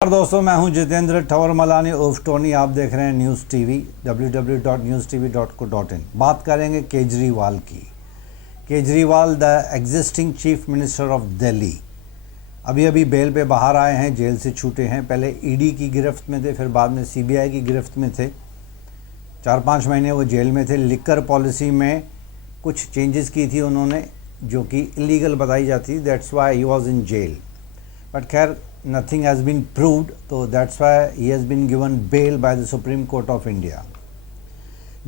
और दोस्तों, मैं हूं जितेंद्र ठवर मलानी उर्फ टोनी। आप देख रहे हैं न्यूज़ टीवी www.newstv.co.in। बात करेंगे केजरीवाल की। Kejriwal the existing chief minister of Delhi अभी अभी बेल पे बाहर आए हैं, जेल से छूटे हैं। पहले ईडी की गिरफ्त में थे, फिर बाद में सीबीआई की गिरफ्त में थे। 4-5 महीने वो जेल में थे। लिकर पॉलिसी में कुछ चेंजेस की थी उन्होंने, जो कि इलीगल बताई जाती। That's why he was in jail. But खैर, nothing has been proved, so that's why he has been given bail by the Supreme Court of India।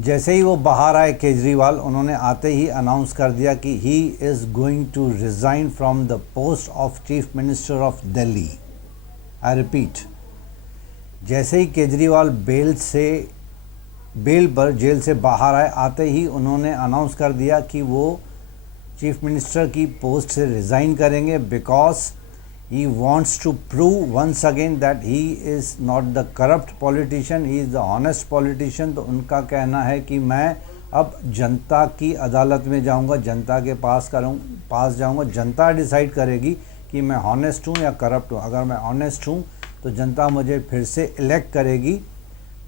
जैसे ही वो बाहर आए केजरीवाल, उन्होंने आते ही अनाउंस कर दिया कि he is going to resign from the post of Chief Minister of Delhi। I repeat, जैसे ही केजरीवाल बेल पर जेल से बाहर आए, आते ही उन्होंने अनाउंस कर दिया कि वो चीफ मिनिस्टर की पोस्ट से रिज़ाइन करेंगे, because he wants to prove once again that he is not the corrupt politician, he is the honest politician। तो उनका कहना है कि मैं अब जनता की अदालत में जाऊंगा, जनता के पास जाऊंगा, जनता डिसाइड करेगी कि मैं हॉनेस्ट हूँ या करप्ट हूँ। अगर मैं हॉनेस्ट हूँ तो जनता मुझे फिर से इलेक्ट करेगी,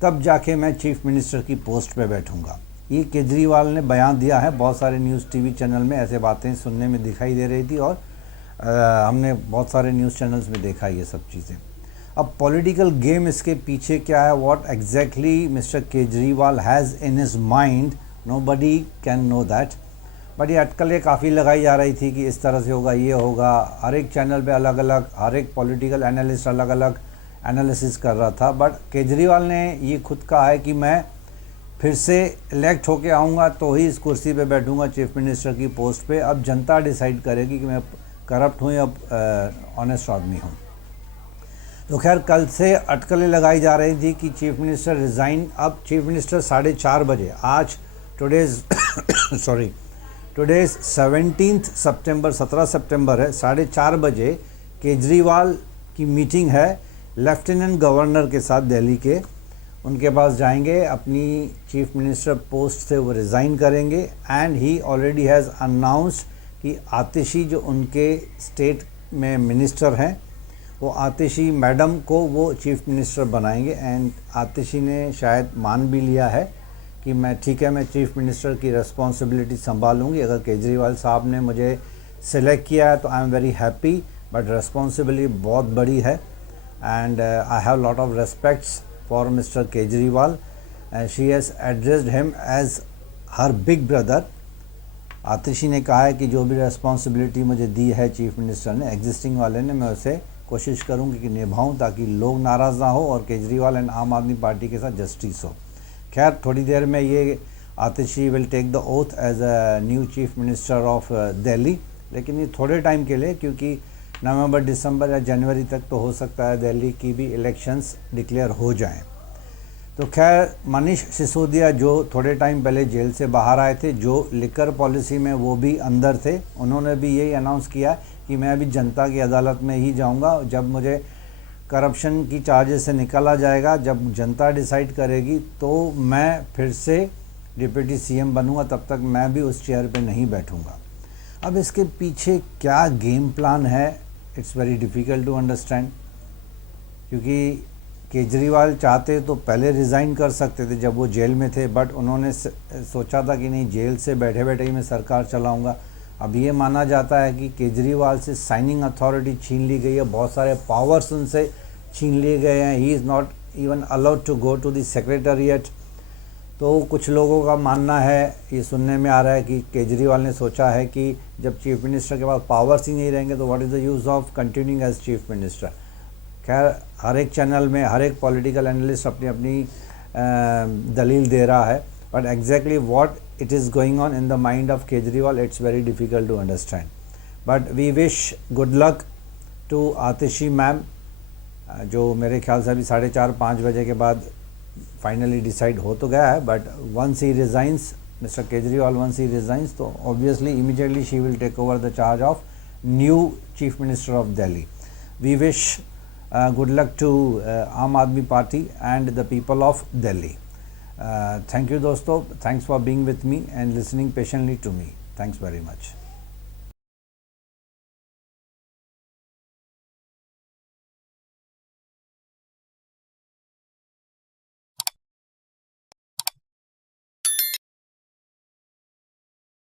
तब जाके मैं चीफ मिनिस्टर की पोस्ट पे बैठूंगा। ये केजरीवाल ने बयान दिया है। बहुत सारे न्यूज़ टीवी चैनल में ऐसे बातें सुनने में दिखाई दे रही थी, और हमने बहुत सारे न्यूज़ चैनल्स में देखा ये सब चीज़ें। अब पॉलिटिकल गेम इसके पीछे क्या है, what exactly mister Kejriwal has in his mind, nobody can know that. But ये अटकलें काफ़ी लगाई जा रही थी कि इस तरह से होगा, ये होगा। हर एक चैनल पे अलग अलग, हर एक पॉलिटिकल एनालिस्ट अलग अलग एनालिसिस कर रहा था। बट केजरीवाल ने ये खुद कहा है कि मैं फिर से इलेक्ट होके आऊँगा तो ही इस कुर्सी पे बैठूँगा, चीफ मिनिस्टर की पोस्ट पे। अब जनता डिसाइड करेगी कि मैं करप्ट हूँ या ऑनेस्ट आदमी हूँ। तो खैर, कल से अटकलें लगाई जा रही थी कि चीफ मिनिस्टर रिज़ाइन। अब चीफ मिनिस्टर 4:30 बजे, आज टुडेज़ 17 सितंबर, 17 सितंबर है, 4:30 बजे केजरीवाल की मीटिंग है लेफ्टिनेंट गवर्नर के साथ दिल्ली के। उनके पास जाएंगे, अपनी चीफ मिनिस्टर पोस्ट से वो रिज़ाइन करेंगे। And he already has announced कि आतिशी, जो उनके स्टेट में मिनिस्टर हैं, वो आतिशी मैडम को वो चीफ मिनिस्टर बनाएंगे। एंड आतिशी ने शायद मान भी लिया है कि मैं ठीक है, मैं चीफ मिनिस्टर की रिस्पॉन्सिबिलिटी संभालूंगी। अगर केजरीवाल साहब ने मुझे सिलेक्ट किया है तो I am very happy, but responsibility बहुत बड़ी है। And I have lot of respects for mister Kejriwal, and she has addressed him as her big brother. Atishi ने कहा है कि जो भी रिस्पॉन्सिबिलिटी मुझे दी है चीफ मिनिस्टर ने, एग्जिस्टिंग वाले ने, मैं उसे कोशिश करूंगी कि निभाऊं, ताकि लोग नाराज़ ना हो और केजरीवाल एंड आम आदमी पार्टी के साथ जस्टिस हो। खैर, थोड़ी देर में ये Atishi will take the oath as a new chief minister of Delhi. लेकिन ये थोड़े टाइम के लिए, क्योंकि नवंबर, दिसंबर या जनवरी तक तो हो सकता है दिल्ली की भी इलेक्शंस डिक्लेयर हो जाएं। तो खैर, मनीष सिसोदिया जो थोड़े टाइम पहले जेल से बाहर आए थे, जो लिकर पॉलिसी में वो भी अंदर थे, उन्होंने भी यही अनाउंस किया कि मैं अभी जनता की अदालत में ही जाऊंगा। जब मुझे करप्शन की चार्जेस से निकाला जाएगा, जब जनता डिसाइड करेगी, तो मैं फिर से डिप्टी सीएम बनूंगा, तब तक मैं भी उस चेयर पे नहीं बैठूंगा। अब इसके पीछे क्या गेम प्लान है, it's very difficult to understand. क्योंकि केजरीवाल चाहते तो पहले रिज़ाइन कर सकते थे जब वो जेल में थे, बट उन्होंने सोचा था कि नहीं, जेल से बैठे बैठे ही मैं सरकार चलाऊंगा। अब ये माना जाता है कि केजरीवाल से साइनिंग अथॉरिटी छीन ली गई है, बहुत सारे पावर्स उनसे छीन लिए गए हैं। He is not even allowed to go to the secretariat. तो कुछ लोगों का मानना है, ये सुनने में आ रहा है कि केजरीवाल ने सोचा है कि जब चीफ मिनिस्टर के पास पावर्स ही नहीं रहेंगे तो what is the use of continuing as chief minister. खैर, हर एक चैनल में हर एक पॉलिटिकल एनालिस्ट अपनी अपनी दलील दे रहा है, but exactly what it is going on in the mind of Kejriwal, it's very difficult to understand. But we wish good luck to Atishi ma'am, जो मेरे ख्याल से अभी 4:30-5 बजे के बाद फाइनली डिसाइड हो तो गया है। But once he resigns, mister Kejriwal once he resigns, तो obviously immediately she will take over the charge of new chief minister of Delhi. We wish good luck to Aam Aadmi Party and the people of Delhi. Thank you दोस्तों, thanks for being with me and listening patiently to me. Thanks very much.